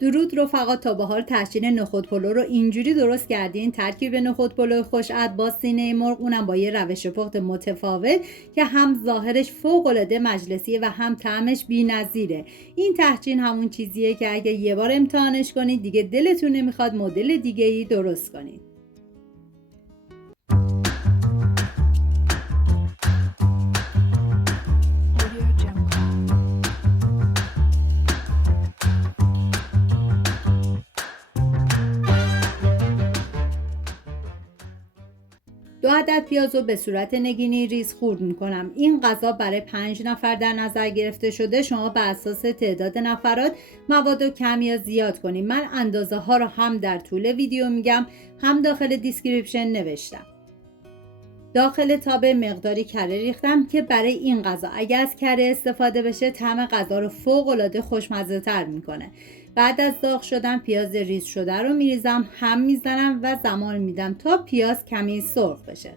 درود رفقا، تا به حال تحسین نخود پلو رو اینجوری درست کردین؟ ترکیب نخود پلو خوش‌عطر با سینه مرغ، اونم با یه روش پخت متفاوت که هم ظاهرش فوق‌العاده مجلسیه و هم طعمش بی‌نظیره. این تحسین همون چیزیه که اگه یه بار امتحانش کنید دیگه دلتون نمیخواد مدل دیگه‌ای درست کنید. دو عدد پیاز رو به صورت نگینی ریز خورد میکنم. این غذا برای 5 نفر در نظر گرفته شده. شما بر اساس تعداد نفرات مواد رو کم یا زیاد کنید. من اندازه ها رو هم در طول ویدیو میگم، هم داخل دیسکریپشن نوشتم. داخل تابه مقداری کره ریختم که برای این غذا اگر از کره استفاده بشه طعم غذا رو فوق‌العاده خوشمزه تر میکنه. بعد از داغ شدن پیاز ریز شده رو میریزم، هم میزنم و زمان میدم تا پیاز کمی سرخ بشه.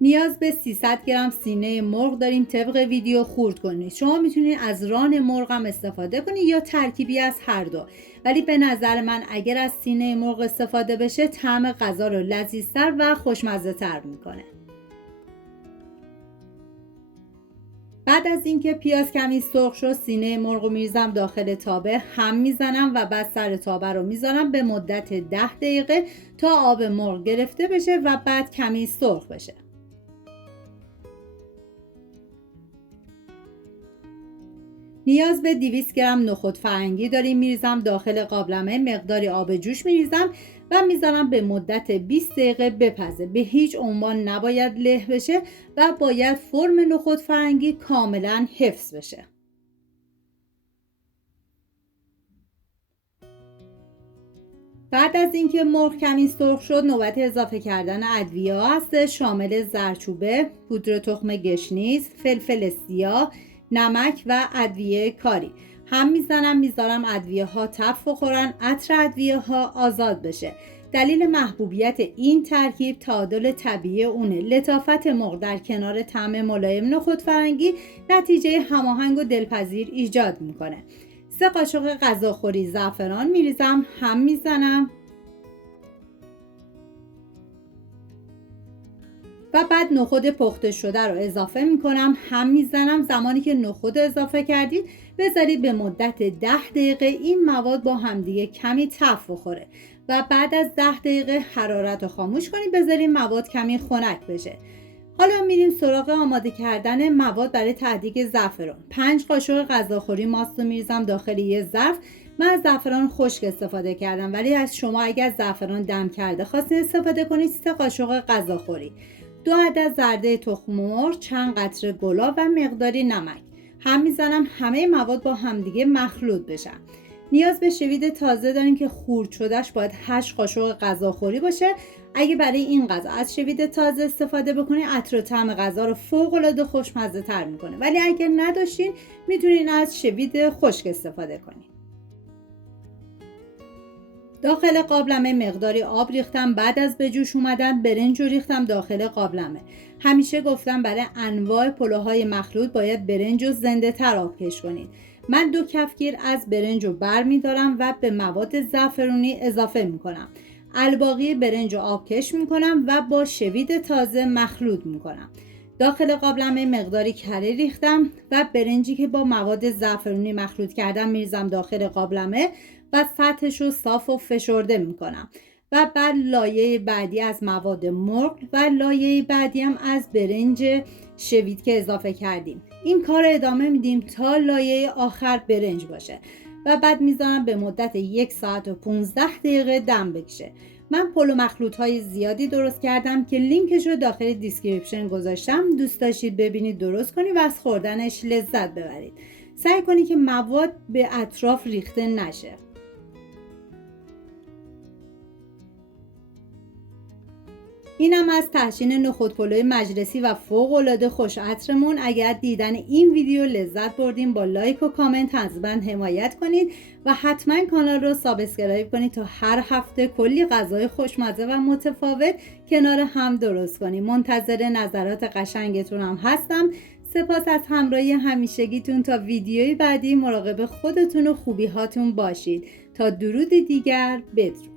نیاز به 300 گرم سینه مرغ داریم. طبق ویدیو خورد کنید. شما میتونید از ران مرغ هم استفاده کنید یا ترکیبی از هر دو، ولی به نظر من اگر از سینه مرغ استفاده بشه طعم غذا رو لذیذتر و خوشمزه تر میکنه. بعد از اینکه پیاز کمی سرخ شد سینه مرغ رو میریزم داخل تابه، هم میزنم و بعد سر تابه رو میذارم به مدت 10 دقیقه تا آب مرغ گرفته بشه و بعد کمی سرخ بشه. نیاز به 200 گرم نخود فرنگی داریم. میریزم داخل قابلمه، مقداری آب جوش میریزم و میذارم به مدت 20 دقیقه بپزه. به هیچ عنوان نباید له بشه و باید فرم نخود فرنگی کاملا حفظ بشه. بعد از اینکه مرغ کمی سرخ شد نوبت اضافه کردن ادویه ها هست. شامل زردچوبه، پودر تخم گشنیز، فلفل سیاه، نمک و ادویه کاری. هم میذارم ادویه ها تف بخورن، عطر ادویه ها آزاد بشه. دلیل محبوبیت این ترکیب تعادل طبیعی اونه. لطافت مرغ در کنار طعم ملایم نخود فرنگی نتیجه هماهنگ و دلپذیر ایجاد میکنه. 3 قاشق غذاخوری زعفران میریزم، هم میزنم و بعد نخود پخته شده رو اضافه میکنم، هم میزنم. زمانی که نخود اضافه کردید بذارید به مدت 10 دقیقه این مواد با همدیگه کمی تف بخوره و بعد از 10 دقیقه حرارت رو خاموش کنید، بذارید مواد کمی خنک بشه. حالا میریم سراغ آماده کردن مواد برای تهدیگ زعفران. 5 قاشق غذاخوری ماست رو میریزم داخل یه ظرف. من از زعفران خشک استفاده کردم، ولی از شما اگر زعفران دم کرده خواستین استفاده کنید 3 قاشق غذاخوری. 2 عدد زرده تخم مرغ، چند قطره گلاب و مقداری نمک. هم میزنم همه مواد با همدیگه مخلوط بشن. نیاز به شوید تازه داریم که خورد شدهش باید 8 قاشق غذاخوری باشه. اگه برای این غذا از شوید تازه استفاده بکنید عطر و طعم غذا رو فوق‌العاده خوشمزه تر میکنه، ولی اگر نداشتین میتونین از شوید خشک استفاده کنید. داخل قابلمه مقداری آب ریختم. بعد از به جوش اومدن برنج رو ریختم داخل قابلمه. همیشه گفتم برای انواع پلوهای مخلوط باید برنج رو زنده تر آبکش کنید. من 2 کفگیر از برنج رو بر میدارم و به مواد زعفرونی اضافه میکنم. الباقی برنج رو آبکش میکنم و با شوید تازه مخلوط میکنم. داخل قابلمه مقداری کره ریختم و برنجی که با مواد زعفرونی مخلوط کردم میریزم داخل قابلمه و سطحش رو صاف و فشرده میکنم و بعد لایه بعدی از مواد مرغ و لایه بعدی هم از برنج شوید که اضافه کردیم. این کار ادامه میدیم تا لایه آخر برنج باشه و بعد میذارم به مدت 1 ساعت و 15 دقیقه دم بکشه. من پلو مخلوط های زیادی درست کردم که لینکش رو داخل دیسکریپشن گذاشتم. دوست داشتید ببینید درست کنید و از خوردنش لذت ببرید. سعی کنید که مواد به اطراف ریخته نشه. اینم از تحسین نخود پلوی مجلسی و فوق‌العاده خوش عطرمون. اگر دیدن این ویدیو لذت بردین با لایک و کامنت از من حمایت کنید و حتما کانال رو سابسکرایب کنید تا هر هفته کلی غذای خوشمزه و متفاوت کنار هم درست کنیم. منتظر نظرات قشنگتون هم هستم. سپاس از همراهی همیشگیتون. تا ویدیوی بعدی مراقب خودتون و خوبی هاتون باشید. تا درود دیگر، بدرود.